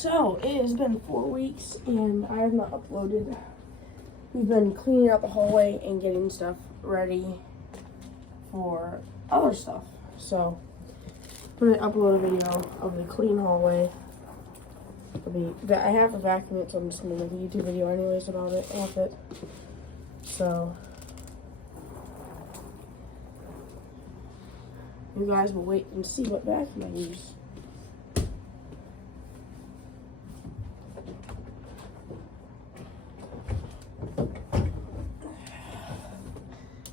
So, it has been 4 weeks and I have not uploaded. We've been cleaning out the hallway and getting stuff ready for other stuff. So, I'm going to upload a video of the clean hallway. I have to vacuum it, so I'm just going to make a YouTube video anyways about it, with it. So, you guys will wait and see what vacuum I use.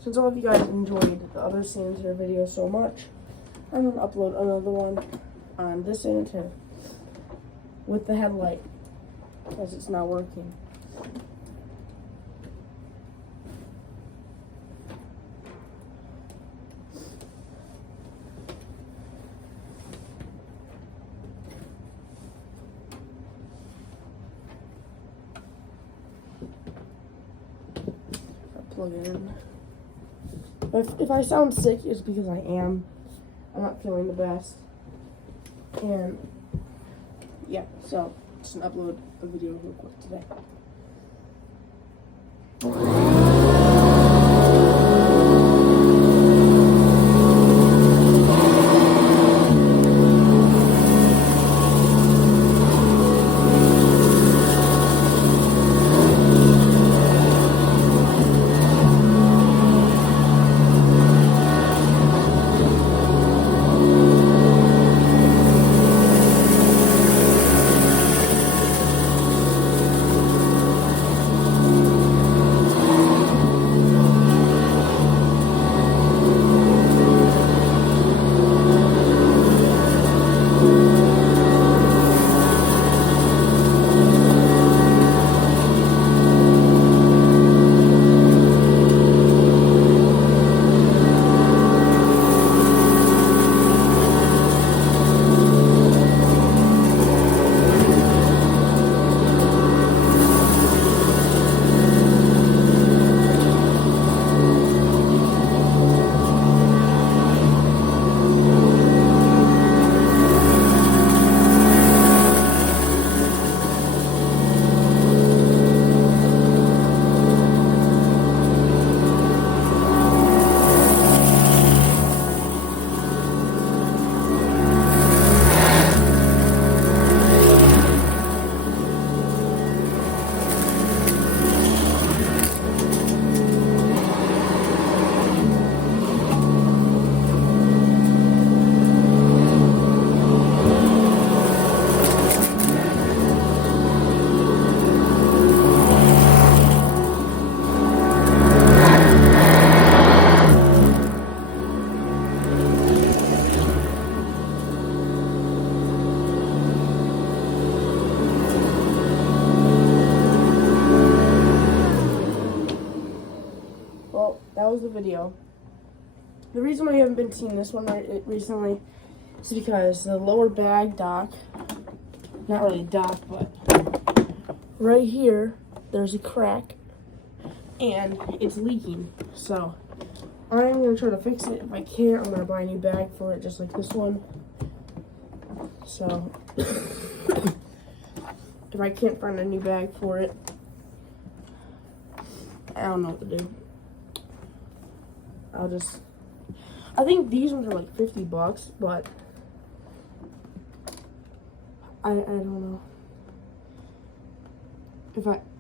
Since all of you guys enjoyed the other Sanitare video so much, I'm going to upload another one on this Sanitare with the headlight, because it's not working. Plug it in. If I sound sick, it's because I am. I'm not feeling the best. And yeah, so just gonna upload a video real quick today. Well, that was the video. The reason why you haven't been seeing this one recently is because the lower bag dock, not really dock, but right here, there's a crack and it's leaking. So I'm going to try to fix it. If I can't, I'm going to buy a new bag for it, just like this one. So if I can't find a new bag for it, I don't know what to do. I think these ones are like $50, but I don't know.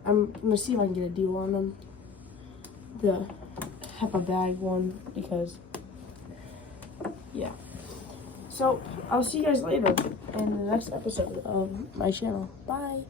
I'm gonna see if I can get a deal on them. The HEPA bag one, because yeah. So I'll see you guys later in the next episode of my channel. Bye.